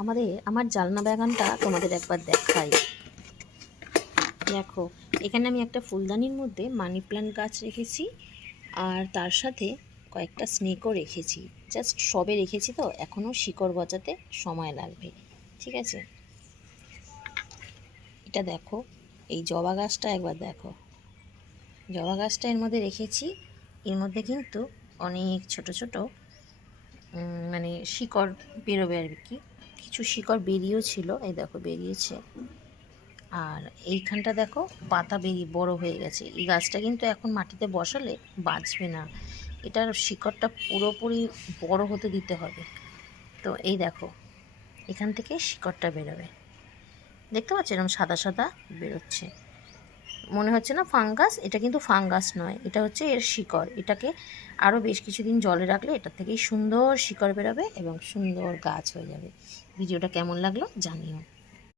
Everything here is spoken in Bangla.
আমার জালনা বাগানটা তোমাদের একবার দেখাই। দেখো, এখানে আমি একটা ফুলদানির মধ্যে মানি প্ল্যান্ট গাছ রেখেছি, আর তার সাথে কয়েকটা স্নেকও রেখেছি। জাস্ট সবে রেখেছি তো, এখনও শিকড় গজাতে সময় লাগবে। ঠিক আছে, এটা দেখো, এই জবা গাছটা একবার দেখো। জবা গাছটা এর মধ্যে রেখেছি, এর মধ্যে কিন্তু অনেক ছোট ছোট মানে শিকড় বেরোবে আর কি। কিছু শিকড় বেরিয়েও ছিল, এই দেখো বেরিয়েছে। আর এইখানটা দেখো পাতা বেরিয়ে বড় হয়ে গেছে। এই গাছটা কিন্তু এখন মাটিতে বসালে বাঁচবে না, এটার শিকড়টা পুরোপুরি বড় হতে দিতে হবে। তো এই দেখো, এখান থেকে শিকড়টা বেরোবে, দেখতে পাচ্ছ এরকম সাদা সাদা বেরোচ্ছে। মনে হচ্ছে না ফাঙ্গাস, এটা কিন্তু ফাঙ্গাস নয়, এটা হচ্ছে এর শিকড়। এটাকে আরও বেশ কিছুদিন জলে রাখলে এটা থেকেই সুন্দর শিকড় বেরোবে এবং সুন্দর গাছ হয়ে যাবে। ভিডিওটা কেমন লাগলো জানিও।